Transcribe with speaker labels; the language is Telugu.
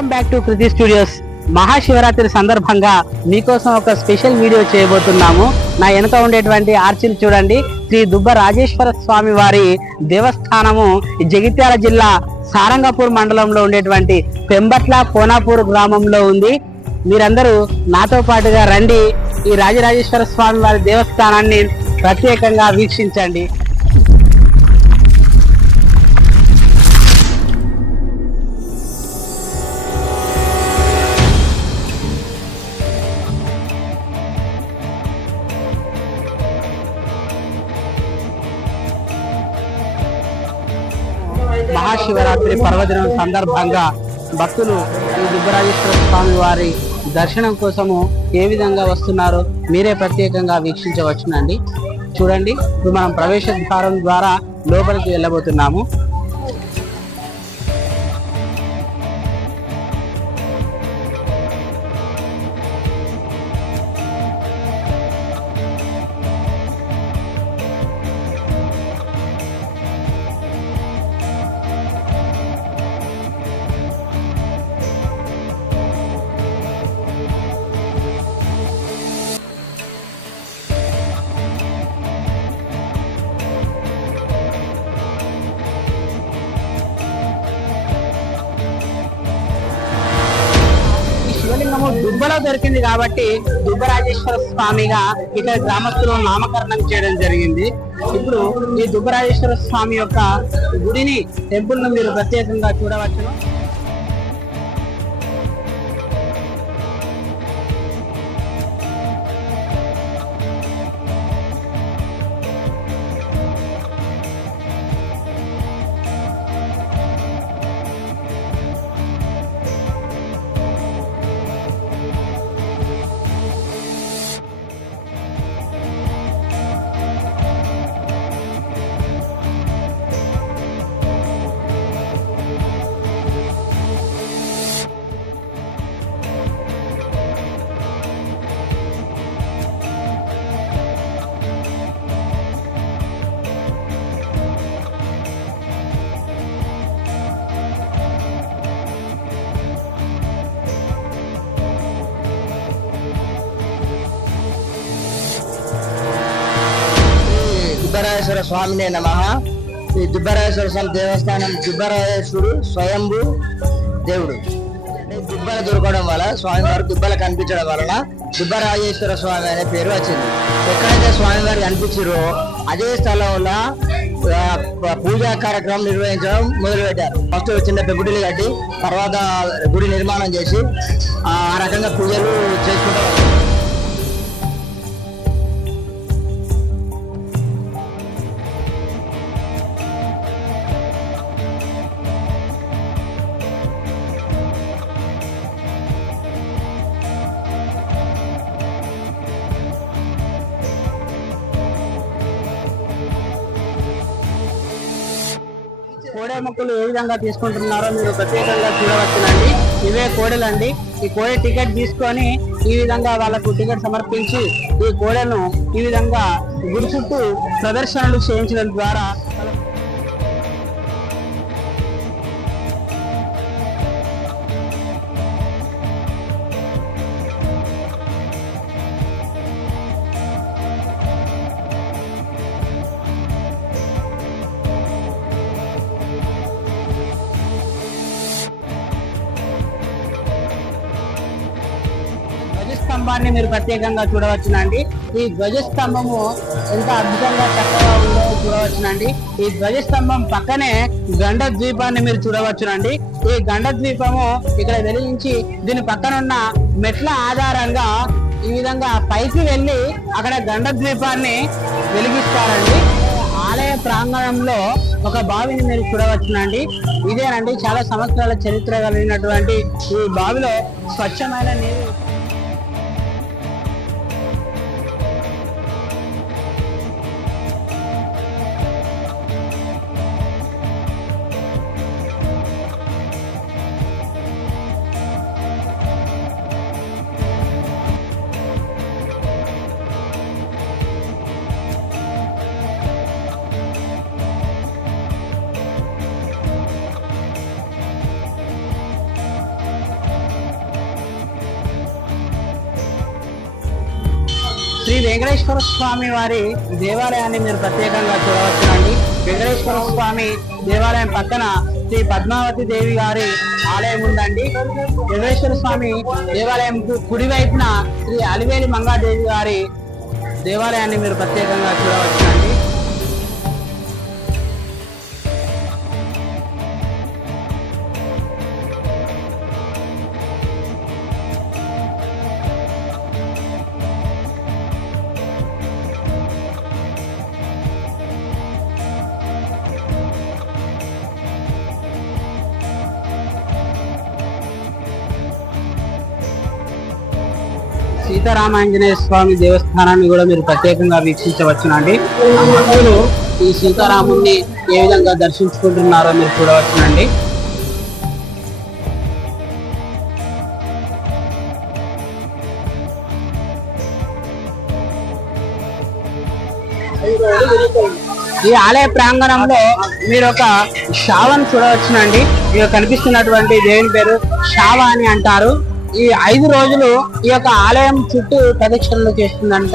Speaker 1: Welcome back to Kriti studios. Mahashivratri సందర్భంగా మీకోసం ఒక స్పెషల్ వీడియో చేయబోతున్నాము. నా వెనుక ఉండేటువంటి ఆర్చిలు చూడండి. శ్రీ దుబ్బ రాజేశ్వర స్వామి వారి దేవస్థానము జగిత్యాల జిల్లా సారంగపూర్ మండలంలో ఉండేటువంటి పెంబట్ల కోనాపూర్ గ్రామంలో ఉంది. మీరందరూ నాతో పాటుగా రండి. ఈ రాజరాజేశ్వర స్వామి వారి దేవస్థానాన్ని ప్రత్యేకంగా వీక్షించండి. మహాశివరాత్రి పర్వదినం సందర్భంగా భక్తులు ఈ దుబ్బరాజేశ్వర స్వామి వారి దర్శనం కోసము ఏ విధంగా వస్తున్నారో మీరే ప్రత్యేకంగా వీక్షించవచ్చునండి. చూడండి ఇప్పుడు మనం ప్రవేశ ద్వారం ద్వారా లోపలికి వెళ్ళబోతున్నాము. దుబ్బలో దొరికింది కాబట్టి దుబ్బరాజేశ్వర స్వామిగా ఇక్కడ గ్రామస్తులు నామకరణం చేయడం జరిగింది. ఇప్పుడు ఈ దుబ్బరాజేశ్వర స్వామి యొక్క గుడిని టెంపుల్ను మీరు ప్రత్యేకంగా చూడవచ్చును.
Speaker 2: దుబ్బరాజేశ్వర స్వామినే నమ. ఈ దుబ్బరాజేశ్వర స్వామి దేవస్థానం దుబ్బరాజేశ్వరుడు స్వయంభు దేవుడు. దుబ్బల దొరకడం వల్ల స్వామివారు దుబ్బల కనిపించడం వలన దుబ్బరాజేశ్వర స్వామి అనే పేరు వచ్చింది. ఎక్కడైతే స్వామివారు కనిపించారో అదే స్థలంలో పూజా కార్యక్రమం నిర్వహించడం మొదలుపెట్టారు. ఫస్ట్ చిన్న పెంకుటిల్లు కట్టి తర్వాత గుడి నిర్మాణం చేసి ఆ రకంగా పూజలు చేసుకుంటారు
Speaker 1: కోడె మొక్కలు ఏ విధంగా తీసుకుంటున్నారో మీరు ప్రత్యేకంగా చూడవచ్చునండి. ఇవే కోడెలండి. ఈ కోడె టికెట్ తీసుకొని ఈ విధంగా వాళ్ళకు టికెట్ సమర్పించి ఈ కోడెను ఈ విధంగా గుడి చుట్టూ ప్రదర్శనలు చేయించడం ద్వారా ధ్వజస్తంభాన్ని మీరు ప్రత్యేకంగా చూడవచ్చునండి. ఈ ధ్వజస్తంభము ఎంత అద్భుతంగా చక్కగా ఉందో చూడవచ్చునండి. ఈ ధ్వజస్తంభం పక్కనే గండ ద్వీపాన్ని మీరు చూడవచ్చునండి. ఈ గండ ద్వీపము ఇక్కడ వెలిగించి దీని పక్కనున్న మెట్ల ఆధారంగా ఈ విధంగా పైకి వెళ్ళి అక్కడ గండ ద్వీపాన్ని వెలిగిస్తారండి. ఆలయ ప్రాంగణంలో ఒక బావిని మీరు చూడవచ్చునండి. ఇదేనండి చాలా సంవత్సరాల చరిత్ర కలిగినటువంటి ఈ బావిలో స్వచ్ఛమైన నీరు శ్రీ వెంకటేశ్వర స్వామి వారి దేవాలయాన్ని మీరు ప్రత్యేకంగా చూడవచ్చునండి. వెంకటేశ్వర స్వామి దేవాలయం పక్కన శ్రీ పద్మావతి దేవి గారి ఆలయం ఉందండి. వెంకటేశ్వర స్వామి దేవాలయం కుడి వైపున శ్రీ అలివేలి మంగాదేవి గారి దేవాలయాన్ని మీరు ప్రత్యేకంగా చూడవచ్చునండి. సీతారామాంజనేయ స్వామి దేవస్థానాన్ని కూడా మీరు ప్రత్యేకంగా వీక్షించవచ్చునండి ఆ భక్తులు ఈ సీతారాముని ఏ విధంగా దర్శించుకుంటున్నారో మీరు చూడవచ్చునండి ఈ ఆలయ ప్రాంగణంలో మీరు ఒక షావని చూడవచ్చునండి మీరు కనిపిస్తున్నటువంటి దేవుని పేరు షావా అని అంటారు. ఈ ఐదు రోజులు ఈ యొక్క ఆలయం చుట్టూ ప్రదక్షిణలు చేస్తుందంట.